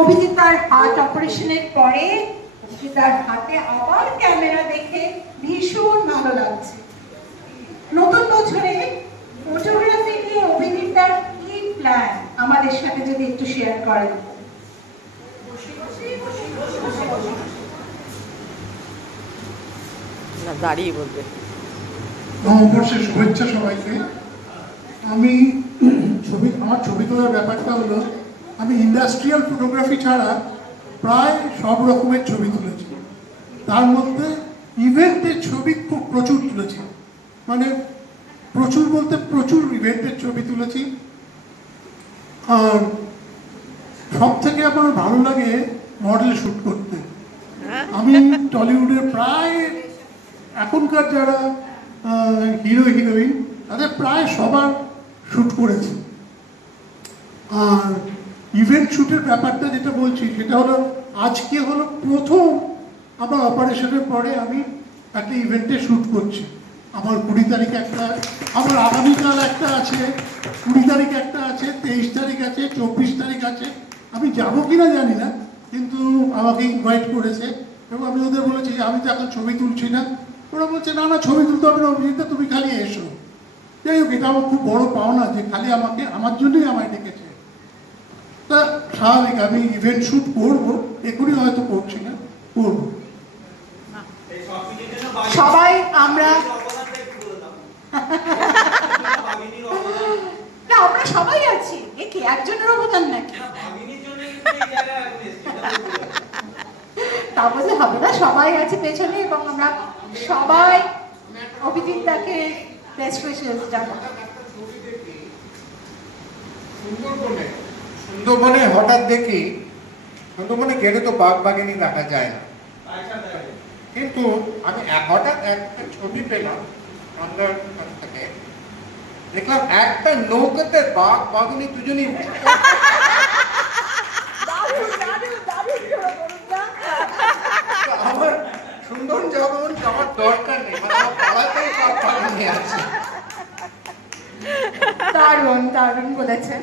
অভিজিতার heart অপারেশনের পরে অভিজিতার হাতে আবার ক্যামেরা দেখে ভীষণ ভালো লাগছে। নতুন বছরে ফটোগ্রাফি নিয়ে অভিজিতার কি প্ল্যান আমাদের সাথে যদি একটু শেয়ার করেন। দাঁড়িয়ে বলবে। নববর্ষের শুভেচ্ছা সবাইকে। আমি আমার ছবি তোলার ব্যাপারটা হলো, আমি ইন্ডাস্ট্রিয়াল ফটোগ্রাফি ছাড়া প্রায় সব রকমের ছবি তুলেছি। তার মধ্যে ইভেন্টের ছবি খুব প্রচুর তুলেছি, মানে প্রচুর বলতে প্রচুর ইভেন্টের ছবি তুলেছি। আর সব থেকে আমার ভালো লাগে মডেল শ্যুট করতে। আমি টলিউডের প্রায় এখনকার যারা হিরো হিরোইন তাদের প্রায় সবার শ্যুট করেছি। আর ইভেন্ট শ্যুটের ব্যাপারটা যেটা বলছি সেটা হলো, আজকে হলো প্রথম আমার অপারেশনের পরে আমি একটা ইভেন্টে শ্যুট করছি। আমার 20 তারিখ একটা, আমার আগামীকাল একটা আছে, 20 তারিখ একটা আছে, 23 তারিখ আছে, 24 তারিখ আছে। আমি যাবো কিনা জানি না, কিন্তু আমাকে ইনভাইট করেছে এবং আমি ওদের বলেছি যে আমি তো এখন ছবি তুলছি না। ওরা বলছে না না, ছবি তুলতে হবে না অভিজিৎ, তুমি খালি এসো। যাই হোক, এটা আমার খুব বড় পাওনা যে খালি আমাকে, আমার জন্যই আমায় ডেকেছে। তা স্বাভাবিক আমি ইভেন্ট শ্যুট করবো, এখনই হয়তো করছি না, করবো। সবাই আমরা না, আমরা সবাই আছি, একে একজনের অবদান নাকি? তা বললে হবে না, সবাই আছে পেছনে এবং আমরা সবাই অভিজিৎদাকে বেস্ট উইশেস জানাবো। সুন্দরবনে হঠাৎ দেখি, সুন্দরবনে গেলে তো বাঘ বাঘিনী দেখা যায় না, কিন্তু আমি হঠাৎ একটা ছবি পেলাম আপনার কাছ থেকে, দেখলাম একটা নৌকাতে বাঘ বাঘিনী দুজনই। আমার সুন্দরবন যাবন যাওয়ার দরকার নেই, আমার পাড়াতেই বাঘ বাঘিনী আছে। দারুণ দারুণ বলেছেন।